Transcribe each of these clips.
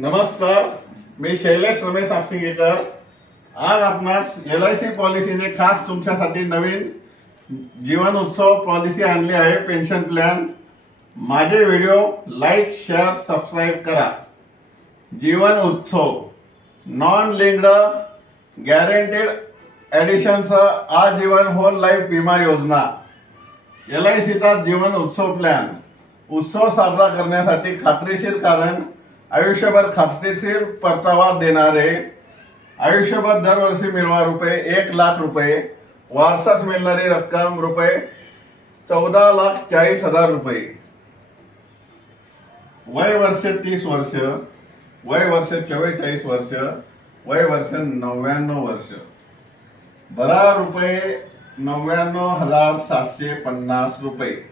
नमस्कार, मी शैलेश रमेश आपसिंगेकर। आज आपणास LIC पॉलिसीने खास तुमच्यासाठी नवीन जीवन उत्सव पॉलिसी आणली आहे, पेन्शन प्लॅन। माझे व्हिडिओ लाईक, शेअर, सबस्क्राइब करा। जीवन उत्सव नॉन लिंक्ड गॅरंटेड एडिशन्स आजीवन होल लाईफ विमा योजना। LICचा जीवन उत्सव प्लॅन उत्सव साजरा करण्यासाठी खात्रीशीर कारण आयुष्यभर खात्रीशीर परतावा देणारे, आयुष्यभर दरवर्षी मिळवा ₹1,00,000, वारसास मिळणारी रक्कम ₹14,40,000, वय वर्ष 30 वर्ष, वय वर्ष 44 वर्ष, वय वर्ष 99 वर्ष, भरा ₹99,750,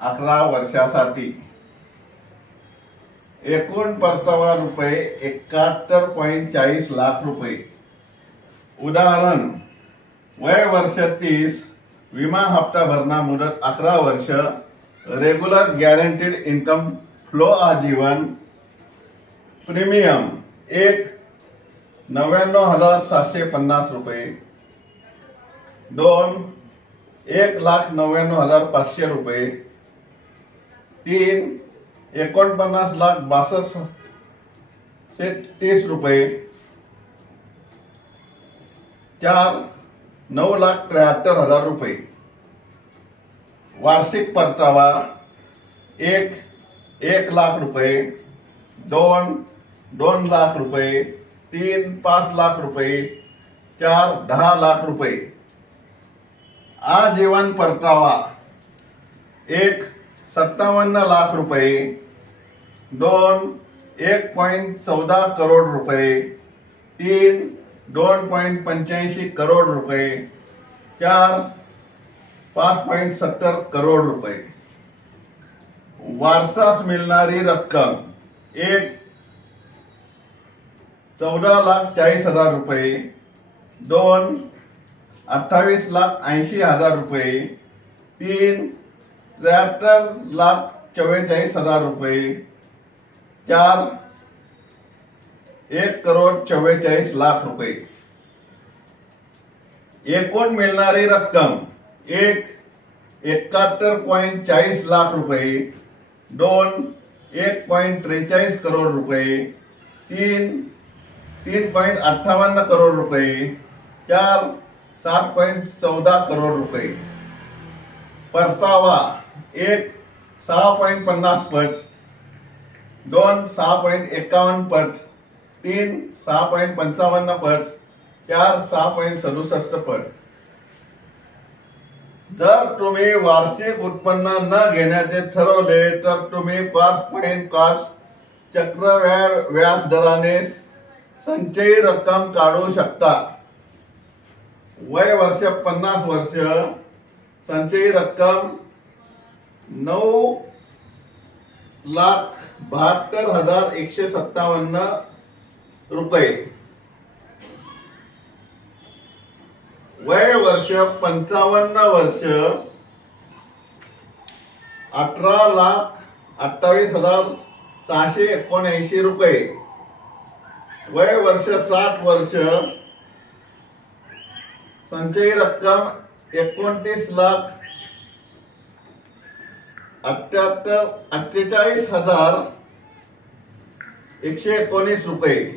11 वर्षासाठी। एकूण परतावा ₹71.40 लाख। उदाहरण, वय वर्ष 30, विमा हप्ता भरना मुदत 11 वर्ष, रेग्युलर गॅरंटीड इन्कम फ्लो आजीवन। प्रीमियम 99,750, 2 1,99,500, 3 49,62,30, 4 9,73,000। वार्षिक परतावा 1 1,00,000, 2 2,00,000, 3 5,00,000, 4 10,00,000। आजीवन परतावा 1 57,00,000, 2 1.14 करोड रुपये, 3 2.85 करोड रुपये, 4 5.70 करोड रुपये। वारसास मिळणारी रक्कम 1 14,40,000, 2 28,80,000, 3 73,44,000, 4 1,44,00,000। एकूण मिळणारी रक्कम 1 71.40 लाख रुपये, 2 1.43 करोड रुपये, 3 3.58 करोड रुपये, 4 7.14 करोड रुपये। परतावा 1 6.50 पट, 2 6.51 पट, 3 6.55 पट, 4 6.67 पट। जर तुम्ही वार्षिक उत्पन्न न घेण्याचे ठरवले तर तुम्ही 5.5 चक्रवाढ व्याज दराने संचयी रक्कम काढू शकता। वय वर्ष 50 वर्ष, संचयी रक्कम 9,72,157 वय वर्ष 55 वर्ष, 18,28,679 वय वर्ष 60 वर्ष, संचयी रक्कम 29,48,119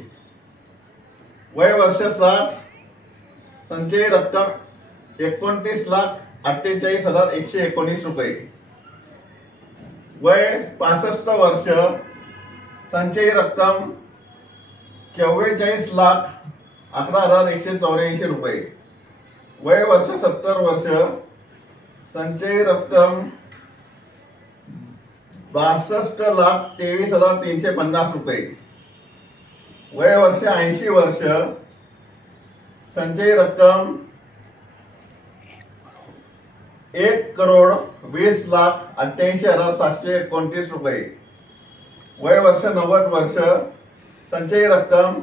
वय वर्ष 60, संचयी रक्कम 29,48,119 वय 65 वर्ष, संचयी रक्कम 44,11,184 वय वर्ष 70 वर्ष, संचयी रक्कम 62,23,350 वय वर्ष 80 वर्ष, संचयी रक्कम 1,20,88,729 वय वर्ष 90 वर्ष, संचयी रक्कम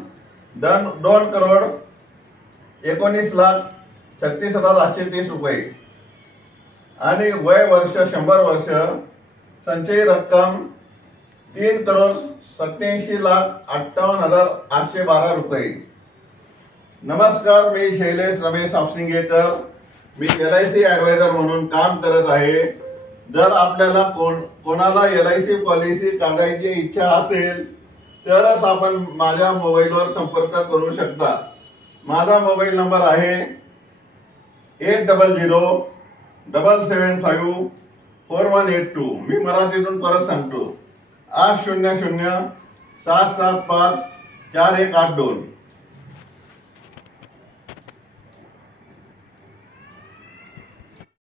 2,19,36,830 आणि वय वर्ष 100 वर्ष, संचयी रक्कम 3,87,58,812 रुपये। नमस्कार, मी शैलेश रमेश आपसिंगेकर। मी LIC ऍडवायझर म्हणून काम करत आहे। जर आपल्याला कोणाला LIC पॉलिसी काढायची इच्छा असेल तरच आपण माझ्या मोबाईलवर संपर्क करू शकता। माझा मोबाईल नंबर आहे 8007754182। मी मराठीतून परत सांगतो, 800 7754182।